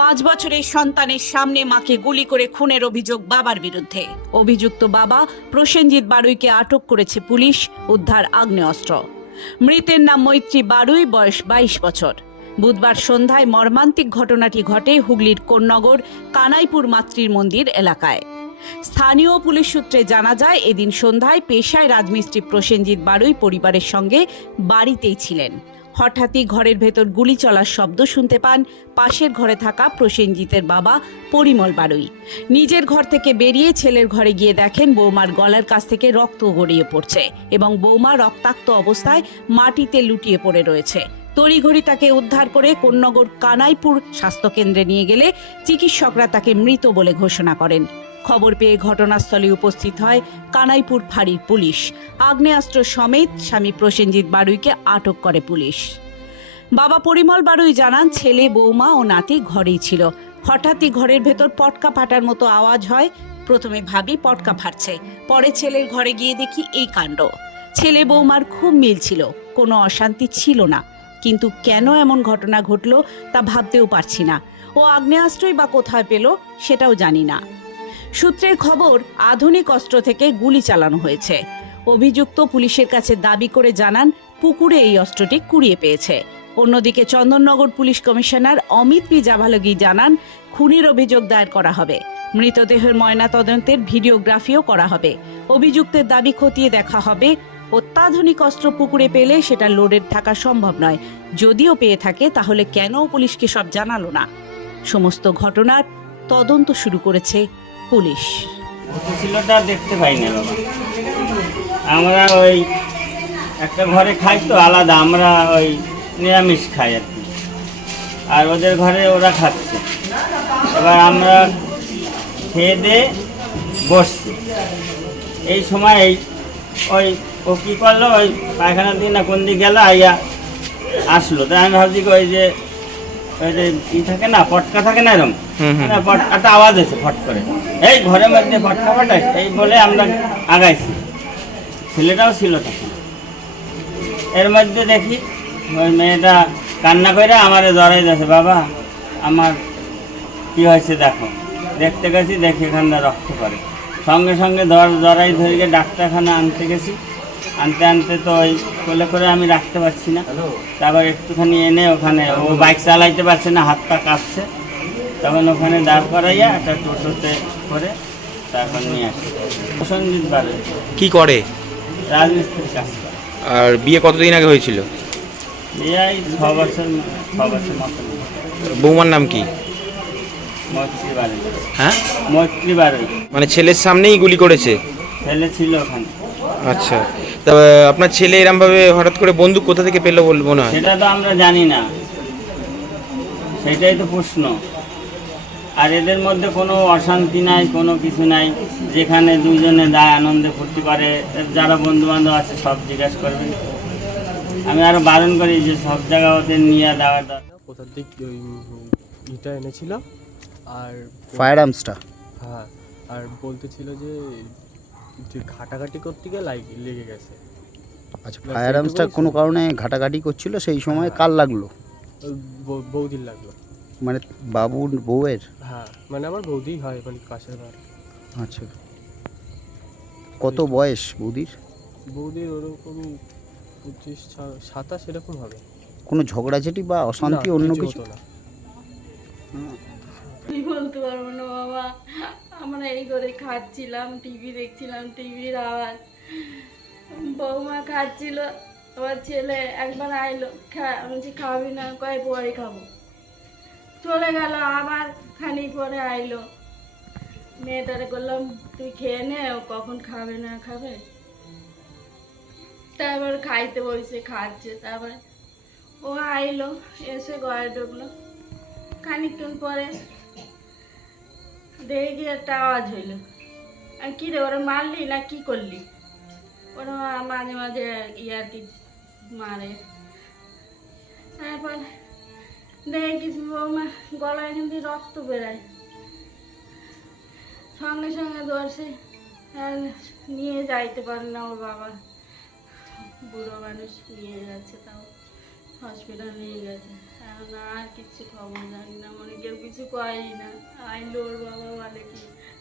পাঁচ বছরের সন্তানের সামনে মাকে গুলি করে খুনের অভিযোগ বাবার বিরুদ্ধে। অভিযুক্ত বাবা প্রসেনজিৎ বারুইকে আটক করেছে পুলিশ, উদ্ধার আগ্নেয়াস্ত্র। মৃতের নাম মৈত্রী বারুই, বয়স বাইশ বছর। বুধবার সন্ধ্যায় মর্মান্তিক ঘটনাটি ঘটে হুগলির কোন্নগর, কানাইপুর মাতৃর মন্দির এলাকায়। স্থানীয় পুলিশ সূত্রে জানা যায়, এদিন সন্ধ্যায় পেশায় রাজমিস্ত্রি প্রসেনজিৎ বারুই পরিবারের সঙ্গে বাড়িতেই ছিলেন। হঠাৎই ঘরের ভেতর গুলি চলার শব্দ শুনতে পান পাশের ঘরে থাকা প্রসেনজিতের বাবা পরিমল বারুই। নিজের ঘর থেকে বেরিয়ে ছেলের ঘরে গিয়ে দেখেন বৌমার গলার কাছ থেকে রক্ত গড়িয়ে পড়ছে এবং বৌমা রক্তাক্ত অবস্থায় মাটিতে লুটিয়ে পড়ে রয়েছে। তড়িঘড়ি তাকে উদ্ধার করে কোন্নগর কানাইপুর স্বাস্থ্যকেন্দ্রে নিয়ে গেলে চিকিৎসকরা তাকে মৃত বলে ঘোষণা করেন। খবর পেয়ে ঘটনাস্থলে উপস্থিত হয় কানাইপুর ফাঁড়ির পুলিশ। আগ্নেয়াস্ত্র সমেত স্বামী প্রসেনজিৎ বাড়ুইকে আটক করে পুলিশ। বাবা পরিমল বাড়ুই জানান, ছেলে, বৌমা ও নাতি ঘরেই ছিল। হঠাৎই ঘরের ভেতর পটকা ফাটার মতো আওয়াজ হয়। প্রথমে ভাবি পটকা ফাটছে, পরে ছেলের ঘরে গিয়ে দেখি এই কাণ্ড। ছেলে, বৌমার খুব মিল ছিল, কোনো অশান্তি ছিল না। কিন্তু কেন এমন ঘটনা ঘটলো তা ভাবতেও পারছি না। ও আগ্নেয়াস্ত্রই বা কোথায় পেল সেটাও জানি না। সূত্রের খবর, আধুনিক অস্ত্র থেকে গুলি চালানো হয়েছে। অভিযুক্ত পুলিশের কাছে দাবি করে জানান, পুকুরে এই অস্ত্রটি কুড়িয়ে পেয়েছে। অন্যদিকে Chandannagar police commissioner Amit P Javalgi জানান, খুনির অভিযোগ দায়ের করা হবে। মৃতদেহের ময়না তদন্তের ভিডিওগ্রাফিও করা হবে। অভিযুক্তের দাবি খতিয়ে দেখা হবে, অত্যাধুনিক অস্ত্র পুকুরে পেলে সেটা লোডেড থাকা সম্ভব নয়। যদিও পেয়ে থাকে, তাহলে কেন পুলিশকে সব জানালো না? সমস্ত ঘটনার তদন্ত শুরু করেছে পুলিশ। ছিলটা দেখতে পাই না, বাবা। আমরা ওই একটা ঘরে খাই তো, আলাদা। আমরা ওই নিরামিষ খাই আর কি। আর ওদের ঘরে ওরা খাচ্ছে। এবার আমরা খেয়ে দিয়ে বসছি। এই সময় ওই ও কী করল? ওই পায়খানা দিয়ে না কোন দিকে গেল, আইয়া আসলো। তাই আমি ভাবছি ওই যে ওই যে ই থাকে না পটকা থাকে না এরকম না, আওয়াজ আছে ফট করে। এই ঘরের মধ্যে পটকা ফাটাই এই বলে আমরা আগাইছি। ছেলেটাও ছিল তখন। এর মধ্যে দেখি ওই মেয়েটা কান্না করে আমারে জড়াই যাচ্ছে বাবা আমার কি হয়েছে দেখো। দেখতে গেছি দেখি এখানটা রক্ত করে সঙ্গে সঙ্গে ধর জড়াই ধরে ডাক্তারখানা আনতে গেছি। আনতে আনতে তো ওই কোলে করে আমি রাখতে পারছি না। তারপর একটুখানি এনে ওখানে ও বাইক চালাইতে পারছে না হাত পা কাঁপছে। তখন ওখানে দাঁড় করাইয়া একটা টোটোতে করে তারপর নিয়ে আসি। প্রসঞ্জিৎ বাড়ি কি করে? রাজমিস্ত্রির কাজ আর বিয়ে কতদিন আগে হয়েছিল? এই ছ বছর ছ বছর মতো। বৌমার নাম কি? মৈত্রী বাড়ি হ্যাঁ? মৈত্রী বাড়ি মানে ছেলের সামনেই গুলি করেছে? ছেলে ছিল ওখানে। আচ্ছা। তবে আপনার ছেলে এরমভাবে হঠাৎ করে বন্দুক কোথা থেকে পেল বল মনে হয়? সেটা তো আমরা জানি না। সেটাই তো প্রশ্ন। আর এদের মধ্যে কোনো অশান্তি নাই কোনো কিছু নাই। যেখানে দুজনে দায় আনন্দে ফুর্তি করে যারা বন্ধু বান্ধব আছে সব জিজ্ঞাসা করবেন। আমি আরও বারণ করি যে সব জায়গা ওদের নিয়ে দেওয়ার দরকার। কোথার দিক ওই ইটা এনেছিল? আর ফায়ার আর্মসটা হ্যাঁ আর বলতেছিল যে যে ঘাটাঘাটি করতে গিয়ে লাগ লেগে গেছে। আচ্ছা ফায়ার আর্মসটা কোনো কারণে ঘাটাঘাটি করছিল সেই সময় কার লাগল? বৌদির লাগল। মানে বাবুর বউয়ের? হ্যাঁ মানে আমার বৌদি হয় মানে পাশের বাড়ি আচ্ছা। কত বয়স বৌদির? বৌদির ওরকম পঁচিশ সাতাশ এরকম হবে। কোনো ঝগড়াঝাটি বা অশান্তি অন্য কিছু না। আমি বলতে পারব না, বাবা। আমরা এই করে খাচ্ছিলাম টিভি দেখছিলাম টিভির আওয়াজ। বৌমা খাচ্ছিল, আমার ছেলে একবার আইলো, খা খাবি না, কয় পরে খাব? চলে গেল, আবার খানিক পরে আইলো। মেয়েটারে করলাম তুই খেয়ে নে, ও কখন খাবে, না খাবে? তারপর খাইতে বসে, খাচ্ছে, তারপরে ও আইলো, এসে ঘরে ঢুকলো। খানিকক্ষণ পরে দেখি একটা আওয়াজ হইল। আর কি রে, ওরা মারলি না কি করলি? ওরা মাঝে মাঝে ইয়ার কি মারে। তারপর দেখে কিছু বৌমা গলায় থেকে রক্ত বেরায়। সঙ্গে সঙ্গে ধরছে, আর নিয়ে যাইতে পারে না ওর বাবা। বুড়ো মানুষ নিয়ে যাচ্ছে তাও হসপিটাল নিয়ে গেছে। এখন আর কিছু খবর জানি না, মনে কেউ কিছু কয়ই না। আইলো ওর বাবা।